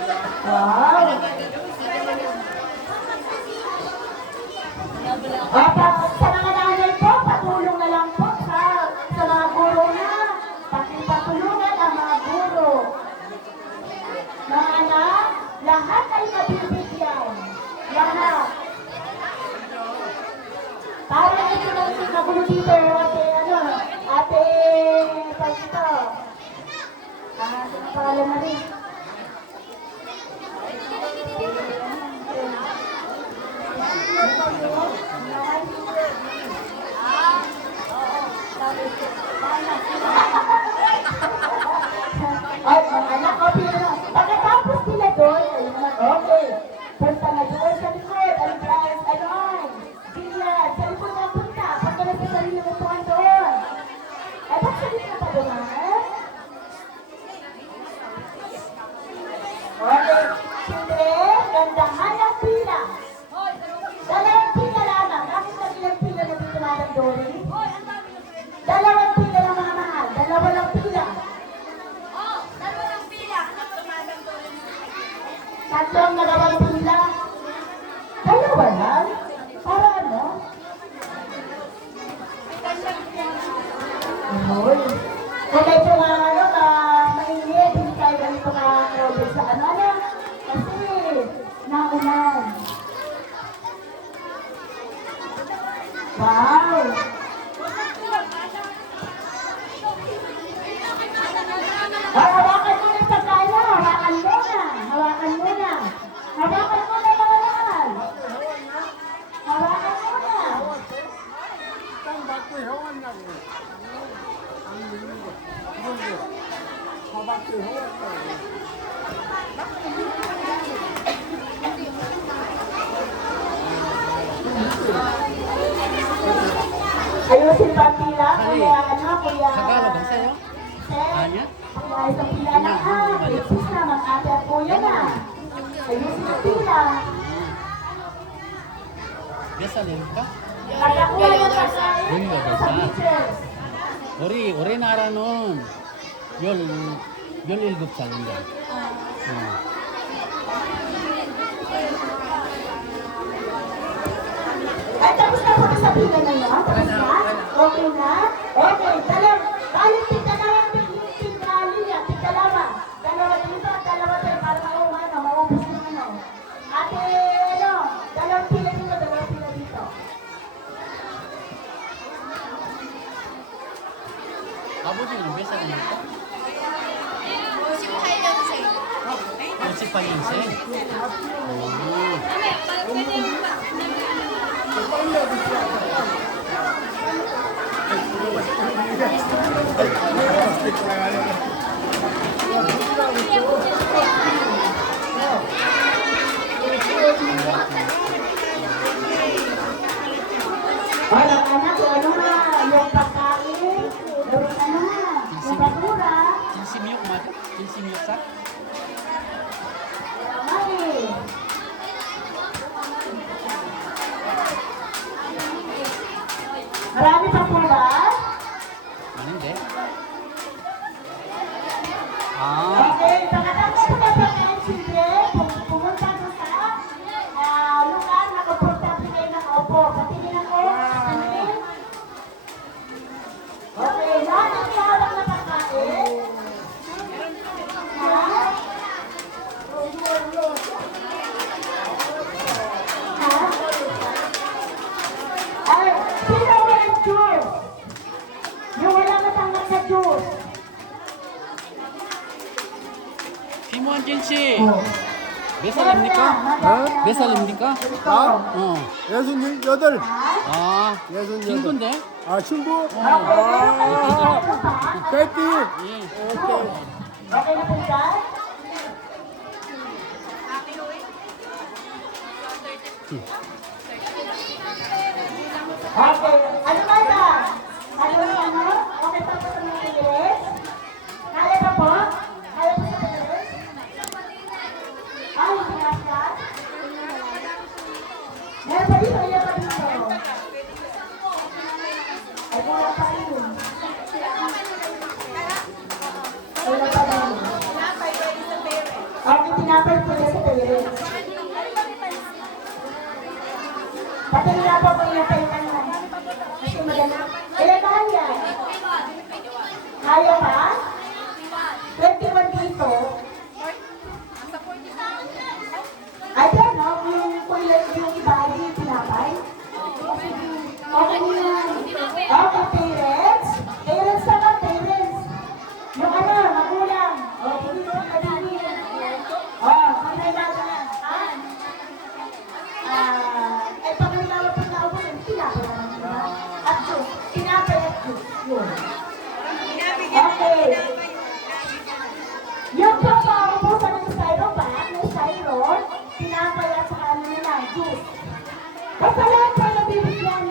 Wow! Sa mga nanay po, patulong na lang po sa mga guro na. Pakipatulungan ang mga guro. Mga anak, lahat ay mabibigyan. Lahat. Parang ito na ito nagulo dito, ate, pagkito. Pangalan na rin. Ay, mga anak, okay na. Pagkatapos sila doon, ayun naman, okay. Punta na doon sa likod, ang guys, Bilyan, sa likod na punta, punta na sa sarili mo puwan doon. Ay, ba't salit na pa doon, ha? Okay, children, gandahan ang pila. Dalawang pila lamang. Bakit na ilang pila na dito nalang Dory? Dalawang pila lang mga mahal. Dalawa lang pila. Tatlong dalawang pila. Dalawa lang? Para ano? Uy. Kung medyo mainit, hindi tayo ganito ka-order sa kasi naulan. Wow! Hawakan mo na pagkain mo. Hawakan mo na. Hawakan mo na. Hawakan mo na mga mahal. Hawakan mo na. Ayusin pa ang pila, kuya, kuya. Sagala ba sa'yo? Kaya isang pila na Isis na, mag-ate at kuya na. Ayusin ang pila. Biasa lang ka? Pagkakuha na pagkain sa beaches. Ori nara nun. Yol ilgup sa landa. Ay, tapos na po sa pila na yun? Tapos na? Okay na? Okay, balik tigdalawa tigdalawa. Dalawa dito at dalawa tayo para maubos yung Ate, dalawang pila dito, dalawang pila dito. Abo din, biasa lang ka? Si Payense. Anak, ano na, yung pagkain, laro na na, yung basura. Kinsimiyok mata? Kinsimiyok sa? Mami. Marami pa po ba? Ano hindi? Okay, pagkatapos po na pagkain, children, pumunta ko sa lugar na komportable kayo nakaupo. Patingin ako. Okay, lahat ng tawag na pagkain. Ay, sino walang juice? Yung walang natanggap sa juice. Simuan Jinsi. Biasa lang di ka? Biasa lang di ka? 예순 여덟. 예순 친구인데? 친구? Okay, 베티. 예. okay na po dyan? Okay, ano ba ba? Okay pa po sa mga Ingles? Kaya pa po? Kaya po sa Ingles? Ay, pinaskas? Meron pa dito, meron pa dito. Ay, wala pa rin. Wala pa rin. Okay, tinapay Pati nila po kung yung tayo kanina. Kasi maganda. Ilan ba yan? Kaya pa? 21 dito. Ayan, no? Yung kulit yung iba ay yung pinapay. Okay yan. Okay, parents. Parents naman, parents. Yung ano, magulang. Okay, dito ka din. Oh, kamay ba ka? Ha? Ay, pangalawa po na ako, tinapay naman nila. At juice. Tinapay at juice. Yun. Okay. Yung pagpapaubusan ng styropack, ng styro, tinapay at saka ano nila, juice. Basta lahat kayo nabibigyan